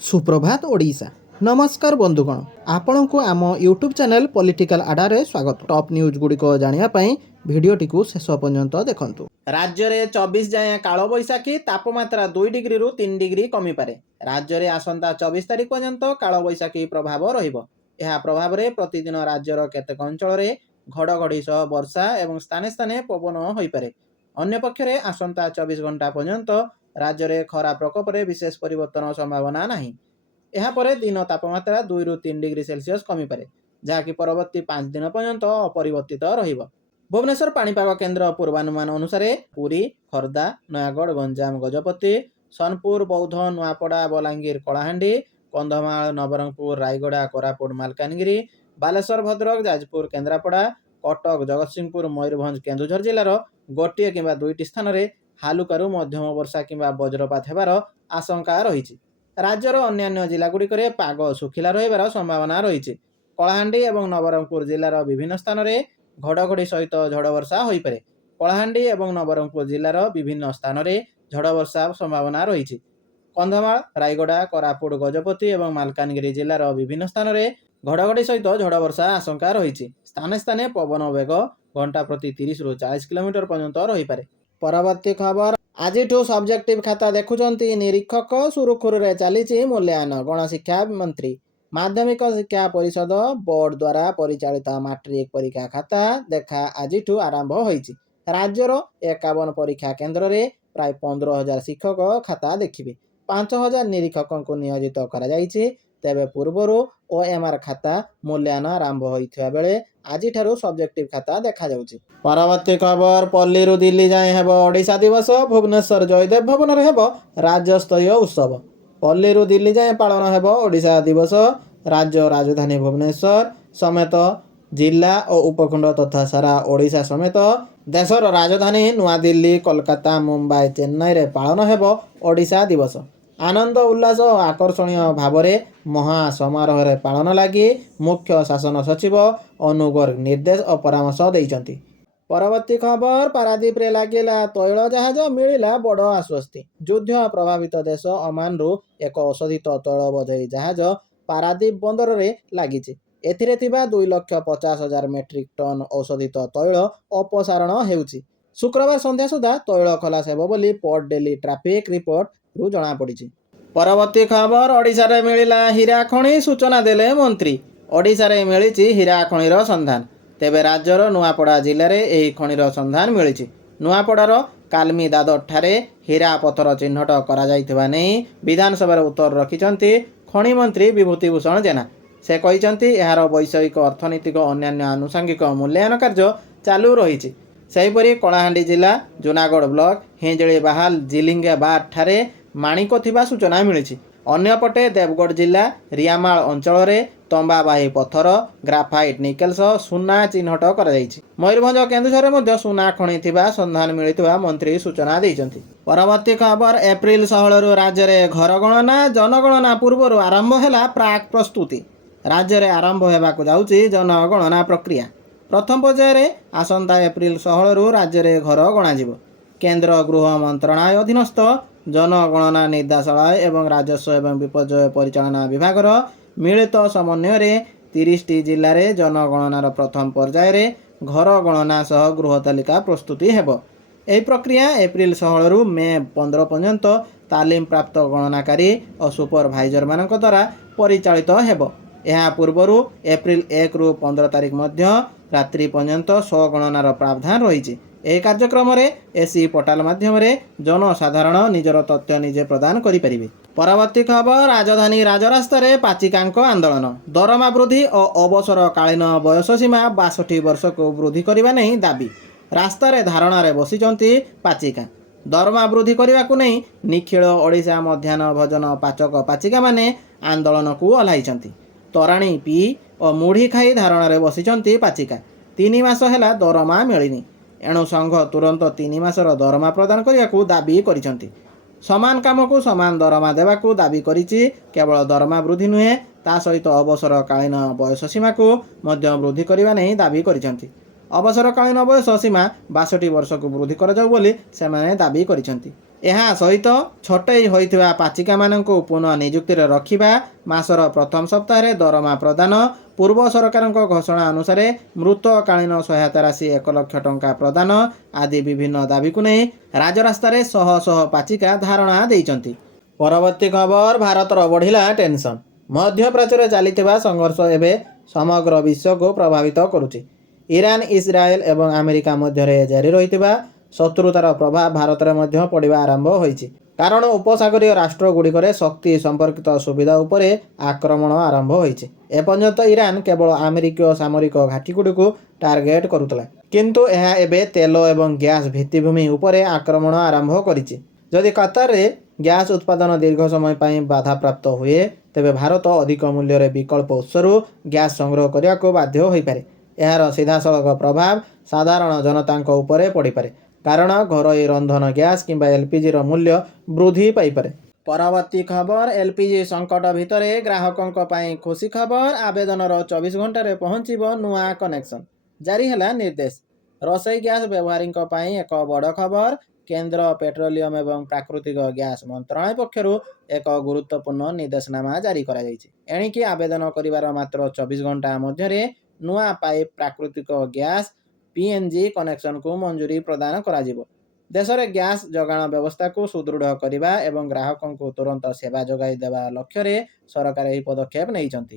सुप्रभात ओडिशा। नमस्कार बंधुगण, आपण को आम यूट्यूब चैनल पॉलिटिकल आडारे स्वागत। टॉप न्यूज गुड़िक जानापी भिडटी को शेष पर्यंत देखंतु। राज्य में 24 जाए कालबैशाखी तापमात्रा 2 डिग्री रु 3 डिग्री कमी पारे। राज्य में आसंता 24 तारिख पर्यंत कालबैशाखी प्रभाव रहिबो। यह प्रभाव में प्रतिदिन राज्यर केतेक अंचल घड़घड़ी सह वर्षा और स्थाने स्थाने पवन होई पारे। अन्य पक्षरे आसंता 24 घंटा पर्यंत राज्य में खरा प्रकोप में विशेष परिवर्तन संभावना नहीं। यापर दिन तापमात्रा 2 रु 3 डिग्री सेल्सियस कमी पारे, जहाँकि परवर्ती 5 दिन पर्यंत अपरिवर्तित रहिबो। भुवनेश्वर पाणीपाग केन्द्र पूर्वानुमान अनुसार पुरी, खर्दा, नयागढ़, गंजाम, गजपति, सोनपुर, बौद्ध, नुआपड़ा, बलांगीर, कलाहांडी, कंधमाल, नवरंगपुर, रायगड़ा, कोरापुट, मालकानगिरी, बालेश्वर, भद्रक, जाजपुर, केन्द्रापड़ा, कटक, जगतसिंहपुर, मयूरभंज, केन्दुझर जिलार गोटे किंबा दुईटी स्थान में हालुकारू मध्यम वर्षा किंबा वज्रपात हेबार आशंका रही। राज्यर अन्य जिलागुड़िक पाग सुखिला रहिबार संभावना रही। कलाहांडी और नवरंगपुर जिलार विभिन्न स्थान में घड़घड़ी सहित झड़ वर्षा हो पारे। कलाहांडी और नवरंगपुर जिलार विभिन्न स्थान में झड़ वर्षा संभावना रही। कंधमाल, रायगड़ा, कोरापुट, गजपति और मालकानगिरी जिलार विभिन्न स्थान में घड़घड़ी सहित झड़ वर्षा आशंका रही। स्थाने स्थाने पवन वेग घंटा प्रति 30 रु 40 किलोमीटर पर्यंत रही पारे। परवर्ती खबर, आज सब्जेक्टिव खाता देखुंट निरीक्षक। सुरुखुरु चली मूल्यांकन। गणशिक्षा मंत्री माध्यमिक शिक्षा परिषद बोर्ड द्वारा परिचालित मैट्रिक परीक्षा खाता देखा आज आरंभ होइछि। राज्यर 51 परीक्षा केन्द्र में प्राय 15,000 शिक्षक खाता देखिए। 5,000 निरीक्षक को नियोजित करा तेबे पूर्वर ओएमआर खाता मूल्यांकन आरंभ होइथिबा बेले आज सब्जेक्टिव खाता देखा जाउछि। परवर्ती खबर, पल्लीरू दिल्ली जाए हेब ओडिशा दिवस। भुवनेश्वर जयदेव भवन में हेब राज्य स्तरीय उत्सव। पल्लीरू दिल्ली जाए पालन हेब ओडिशा दिवस। राज्य राजधानी भुवनेश्वर समेत जिला और उपखंड तथा सारा ओडिशा समेत देशर राजधानी नुआ दिल्ली, कोलकाता, मुंबई, चेन्नई रे पालन हेब ओडिशा दिवस। आनंद उल्लास और आकर्षणीय भाव में महासमारोह पालन लगी मुख्य शासन सचिव अनुगोर निर्देश और परामर्श देइचंती। परवर्ती खबर, पारादीप रे लागिला तैल जहाज मिलिला बड़ आश्वस्ति। युद्ध प्रभावित देश ओमान रु एक अशोधित तैल बोझई जहाज पारादीप बंदर रे लागिछि। एथिरे थिबा 2,50,000 मेट्रिक टन औषधित तैल अपसारण हेउछि। शुक्रवार संध्या सुधा तैल खलास हेबो बोली पोर्ट डेली ट्राफिक रिपोर्ट रु जना पड़िछि। परवर्ती खबर, ओडिशा रे मिलिला हीरा खणी। सूचना देले मंत्री। ओडिशा रे मिलिछि हीरा खणीर संधान। तेबे राज्यर नुआपड़ा जिले में यह खणीर संधान मिली। नुआपड़ार कालमी दादर ठारे हीरा पथर चिन्हट करा जाइथिबा नहीं विधानसभा उत्तर रखिछंती खणी मंत्री विभूतिभूषण जेना। से कहिछंती यार वैषयिक अर्थनैतिक अन्यान्य आनुषंगिक मूल्यांकन कार्य चालू रही। सेहीपरि कलाहांडी जिला जूनागढ़ ब्लॉक हिंजली बाहाल जिलिंगे बार ठारे माणिक थिबा सूचना मिली। अन्यपटे देवगढ़ जिला रियामाल अंचल में तंबाबाही पत्थर, ग्राफाइट, निकेल सह सुना चिन्हट कर मयूरभंज केन्दुझर में सुना खणी थिबा संधान मिलिथिबा मंत्री सूचना देइचंती। परवर्ती खबर, एप्रिल 16 रु राज्य में घर गणना। जनगणना पूर्व आरंभ है प्राक प्रस्तुति। राज्य में आरंभ होगाकू जाउछि जनगणना प्रक्रिया। प्रथम पर्यायर आसंता एप्रिल 16 रु राज्य में घर गणाजिब। केन्द्र गृह मंत्रणालय अधीनस्थ जनगणना निर्देशालय एवं राजस्व एवं विपर्यय परिचालना विभाग मिलित समन्वय 30टी जिले में जनगणनार प्रथम पर्यायर घर गणना सह गृह तालिका प्रस्तुति हेब। यह प्रक्रिया एप्रिल 16 रु मे 15 पर्यंत तालीम प्राप्त गणनाकारी और सुपरभाइजर मानक द्वारा परिचालित हेब। यह पूर्वर एप्रिल 1 रु 15 तारिख मध्य रात्रि पर्यंत स्वगणनार प्रावधान रही। यह कार्यक्रम एसी पोर्टाल माध्यम जनसाधारण निजर तथ्य निजे प्रदान करें। परवर्ती खबर, राजधानी राजरास्तार पाचिकांक आंदोलन। दरमा वृद्धि और अवसरकालीन बयस सीमा 62 वर्ष को वृद्धि करने नहीं दाबी। रास्तार धारणार बसिचंती पाचिका। दरमा वृद्धि करने को नहीं निखिल ओडिशा मध्याह्न भोजन पाचक पाचिका माने आंदोलन को ओह्लाइचंती। तोराणी पी और मुढ़ी खाई धारणार बसिचंती पाचिका। 3 मास है दरमा मिलनी। एणु संघ तुरंत 3 मासर दरमा प्रदान करने को दाबी करिसंती। समान काम को समान दरमा देवाकू दाबी करिछि। केवल दरमा वृद्धि नुहे ता सहित अवसरकालीन बयस सीमा को मध्य वृद्धि करने नहीं दाबी करिसंती। अवसरकालीन बयस सीमा 62 वर्ष को वृद्धि कर जाऊ बोली सेमाने दाबी करिसंती। ଏହା ସହିତ ଛଟେଇ ହୋଇଥିବା ପାଚିକାମାନଙ୍କୁ ପୁନଃ ନିଯୁକ୍ତିରେ ରଖିବା, ମାସର ପ୍ରଥମ ସପ୍ତାହରେ ଦରମା ପ୍ରଦାନ, ପୂର୍ବ ସରକାରଙ୍କ ଘୋଷଣା ଅନୁସାରେ ମୃତକାଳୀନ ସହାୟତା ରାଶି 1 ଲକ୍ଷ ଟଙ୍କା ପ୍ରଦାନ ଆଦି ବିଭିନ୍ନ ଦାବିକୁ ନେଇ ରାଜରାସ୍ତାରେ ଶହ ଶହ ପାଚିକା ଧାରଣା ଦେଇଛନ୍ତି। ପରବର୍ତ୍ତୀ ଖବର, ଭାରତର ବଢ଼ିଲା ଟେନସନ୍। ମଧ୍ୟପ୍ରାଚ୍ୟରେ ଚାଲିଥିବା ସଂଘର୍ଷ ଏବେ ସମଗ୍ର ବିଶ୍ୱକୁ ପ୍ରଭାବିତ କରୁଛି। ଇରାନ, ଇସ୍ରାଏଲ ଏବଂ ଆମେରିକା ମଧ୍ୟରେ ଜାରି ରହିଥିବା ଶତ୍ରୁତାର ପ୍ରଭାବ ଭାରତରେ ମଧ୍ୟ ପଡ଼ିବା ଆରମ୍ଭ ହୋଇଛି। କାରଣ ଉପସାଗରୀୟ ରାଷ୍ଟ୍ରଗୁଡ଼ିକରେ ଶକ୍ତି ସମ୍ପର୍କିତ ସୁବିଧା ଉପରେ ଆକ୍ରମଣ ଆରମ୍ଭ ହୋଇଛି। ଏପର୍ଯ୍ୟନ୍ତ ଇରାନ କେବଳ ଆମେରିକୀୟ ସାମରିକ ଘାଟିଗୁଡ଼ିକୁ ଟାର୍ଗେଟ କରୁଥିଲା, କିନ୍ତୁ ଏହା ଏବେ ତେଲ ଏବଂ ଗ୍ୟାସ୍ ଭିତ୍ତିଭୂମି ଉପରେ ଆକ୍ରମଣ ଆରମ୍ଭ କରିଛି। ଯଦି କତାରରେ ଗ୍ୟାସ୍ ଉତ୍ପାଦନ ଦୀର୍ଘ ସମୟ ପାଇଁ ବାଧାପ୍ରାପ୍ତ ହୁଏ, ତେବେ ଭାରତ ଅଧିକ ମୂଲ୍ୟରେ ବିକଳ୍ପ ଉତ୍ସରୁ ଗ୍ୟାସ୍ ସଂଗ୍ରହ କରିବାକୁ ବାଧ୍ୟ ହୋଇପାରେ। ଏହାର ସିଧାସଳଖ ପ୍ରଭାବ ସାଧାରଣ ଜନତାଙ୍କ ଉପରେ ପଡ଼ିପାରେ, କାରଣ ଘରୋଇ ରନ୍ଧନ ଗ୍ୟାସ୍ କିମ୍ବା ଏଲ୍‌ପିଜିର ମୂଲ୍ୟ ବୃଦ୍ଧି ପାଇପାରେ। ପରବର୍ତ୍ତୀ ଖବର, ଏଲ୍‌ପିଜି ସଙ୍କଟ ଭିତରେ ଗ୍ରାହକଙ୍କ ପାଇଁ ଖୁସି ଖବର। ଆବେଦନର 24 ଘଣ୍ଟାରେ ପହଞ୍ଚିବ ନୂଆ କନେକ୍ସନ। ଜାରି ହେଲା ନିର୍ଦ୍ଦେଶ। ରୋଷେଇ ଗ୍ୟାସ୍ ବ୍ୟବହାରକାରୀଙ୍କ ପାଇଁ ଏକ ବଡ଼ ଖବର। କେନ୍ଦ୍ର ପେଟ୍ରୋଲିୟମ ଏବଂ ପ୍ରାକୃତିକ ଗ୍ୟାସ୍ ମନ୍ତ୍ରଣାଳୟ ପକ୍ଷରୁ ଏକ ଗୁରୁତ୍ୱପୂର୍ଣ୍ଣ ନିର୍ଦ୍ଦେଶନାମା ଜାରି କରାଯାଇଛି। ଏଣିକି ଆବେଦନ କରିବାର ମାତ୍ର 24 ଘଣ୍ଟା ମଧ୍ୟରେ ନୂଆ ପାଇପ୍ ପ୍ରାକୃତିକ ଗ୍ୟାସ୍ (ପିଏନ୍‌ଜି) କନେକ୍ସନକୁ ମଞ୍ଜୁରୀ ପ୍ରଦାନ କରାଯିବ। ଦେଶରେ ଗ୍ୟାସ୍ ଯୋଗାଣ ବ୍ୟବସ୍ଥାକୁ ସୁଦୃଢ଼ କରିବା ଏବଂ ଗ୍ରାହକଙ୍କୁ ତୁରନ୍ତ ସେବା ଯୋଗାଇ ଦେବା ଲକ୍ଷ୍ୟରେ ସରକାର ଏହି ପଦକ୍ଷେପ ନେଇଛନ୍ତି।